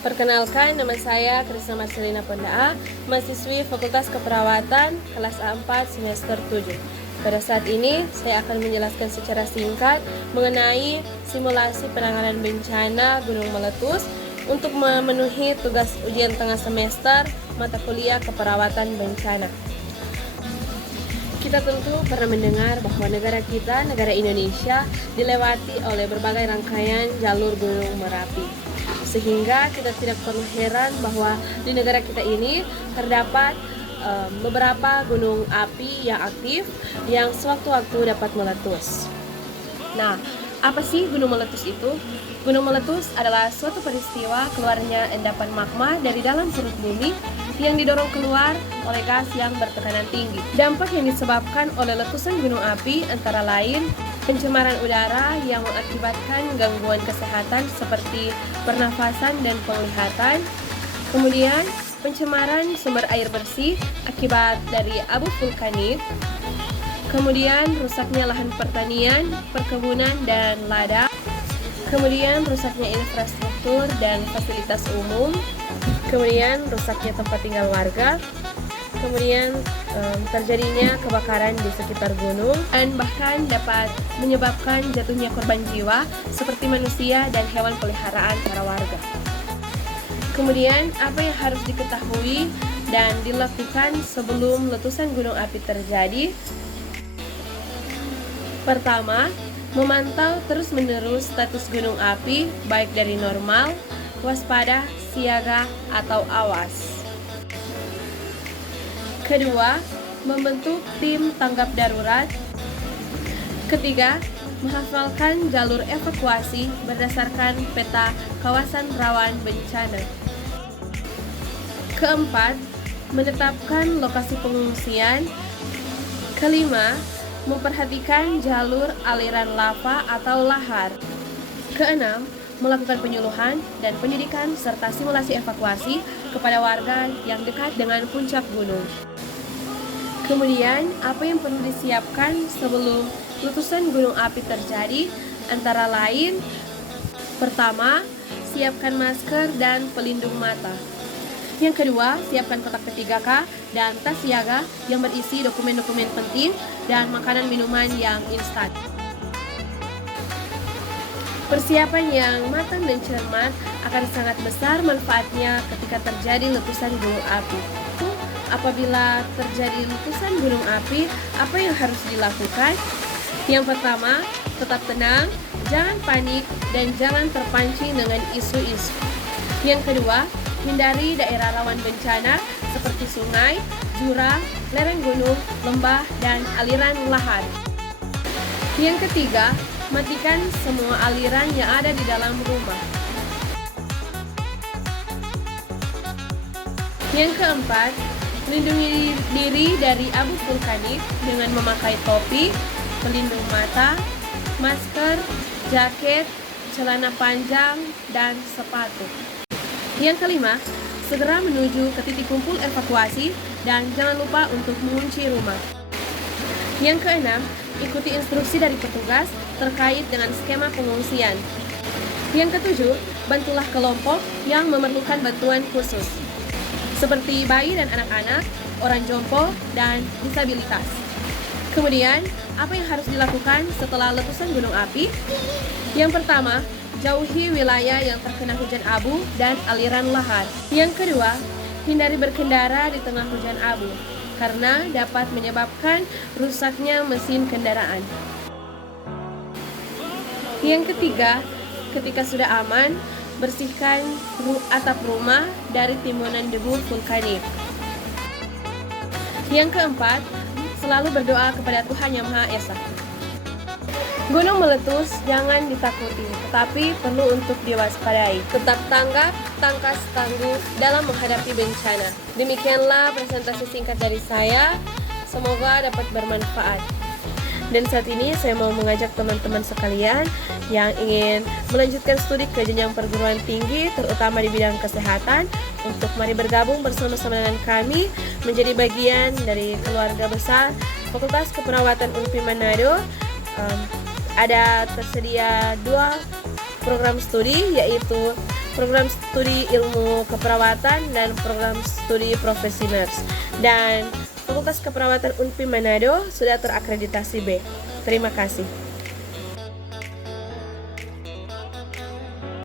Perkenalkan, nama saya Krisna Marcelina Pondaa, mahasiswi Fakultas Keperawatan kelas A4 semester 7. Pada saat ini, saya akan menjelaskan secara singkat mengenai simulasi penanganan bencana gunung meletus untuk memenuhi tugas ujian tengah semester mata kuliah keperawatan bencana. Kita tentu pernah mendengar bahwa negara kita, negara Indonesia, dilewati oleh berbagai rangkaian jalur gunung Merapi. Sehingga kita tidak perlu heran bahwa di negara kita ini terdapat beberapa gunung api yang aktif yang sewaktu-waktu dapat meletus. Nah, apa sih gunung meletus itu? Gunung meletus adalah suatu peristiwa keluarnya endapan magma dari dalam perut bumi yang didorong keluar oleh gas yang bertekanan tinggi. Dampak yang disebabkan oleh letusan gunung api antara lain pencemaran udara yang mengakibatkan gangguan kesehatan seperti pernafasan dan penglihatan, kemudian pencemaran sumber air bersih akibat dari abu vulkanik, kemudian rusaknya lahan pertanian, perkebunan, dan ladang, kemudian rusaknya infrastruktur dan fasilitas umum, kemudian rusaknya tempat tinggal warga, kemudian terjadinya kebakaran di sekitar gunung, dan bahkan dapat menyebabkan jatuhnya korban jiwa seperti manusia dan hewan peliharaan para warga. Kemudian, apa yang harus diketahui dan dilakukan sebelum letusan gunung api terjadi? Pertama, memantau terus-menerus status gunung api baik dari normal, waspada, siaga, atau awas. Kedua, membentuk tim tanggap darurat. Ketiga, menghafalkan jalur evakuasi berdasarkan peta kawasan rawan bencana. Keempat, menetapkan lokasi pengungsian. Kelima, memperhatikan jalur aliran lava atau lahar. Keenam, melakukan penyuluhan dan pendidikan serta simulasi evakuasi kepada warga yang dekat dengan puncak gunung. Kemudian, apa yang perlu disiapkan sebelum letusan gunung api terjadi? Antara lain, pertama, siapkan masker dan pelindung mata. Yang kedua, siapkan kotak P3K dan tas siaga yang berisi dokumen-dokumen penting dan makanan minuman yang instan. Persiapan yang matang dan cermat akan sangat besar manfaatnya ketika terjadi letusan gunung api. Apabila terjadi letusan gunung api, apa yang harus dilakukan? Yang pertama, tetap tenang, jangan panik, dan jangan terpancing dengan isu-isu. Yang kedua, hindari daerah rawan bencana seperti sungai, jurang, lereng gunung, lembah, dan aliran lahar. Yang ketiga, matikan semua aliran yang ada di dalam rumah. Yang keempat, lindungi diri dari abu vulkanik dengan memakai topi, pelindung mata, masker, jaket, celana panjang, dan sepatu. Yang kelima, segera menuju ke titik kumpul evakuasi dan jangan lupa untuk mengunci rumah. Yang keenam, ikuti instruksi dari petugas terkait dengan skema pengungsian. Yang ketujuh, bantulah kelompok yang memerlukan bantuan khusus, seperti bayi dan anak-anak, orang jompo, dan disabilitas. Kemudian, apa yang harus dilakukan setelah letusan gunung api? Yang pertama, jauhi wilayah yang terkena hujan abu dan aliran lahar. Yang kedua, hindari berkendara di tengah hujan abu, karena dapat menyebabkan rusaknya mesin kendaraan. Yang ketiga, ketika sudah aman, bersihkan atap rumah dari timbunan debu vulkanik. Yang keempat, selalu berdoa kepada Tuhan Yang Maha Esa. Gunung meletus jangan ditakuti, tetapi perlu untuk diwaspadai. Tetap tanggap, tangkas, tangguh dalam menghadapi bencana. Demikianlah presentasi singkat dari saya. Semoga dapat bermanfaat. Dan saat ini saya mau mengajak teman-teman sekalian yang ingin melanjutkan studi ke jenjang perguruan tinggi, terutama di bidang kesehatan, untuk mari bergabung bersama-sama dengan kami menjadi bagian dari keluarga besar Fakultas Keperawatan UNPI Manado. Ada tersedia 2 program studi, yaitu program studi ilmu keperawatan, dan program studi profesi nurse. Dan Fakultas Keperawatan UNPI Manado sudah terakreditasi B. Terima kasih.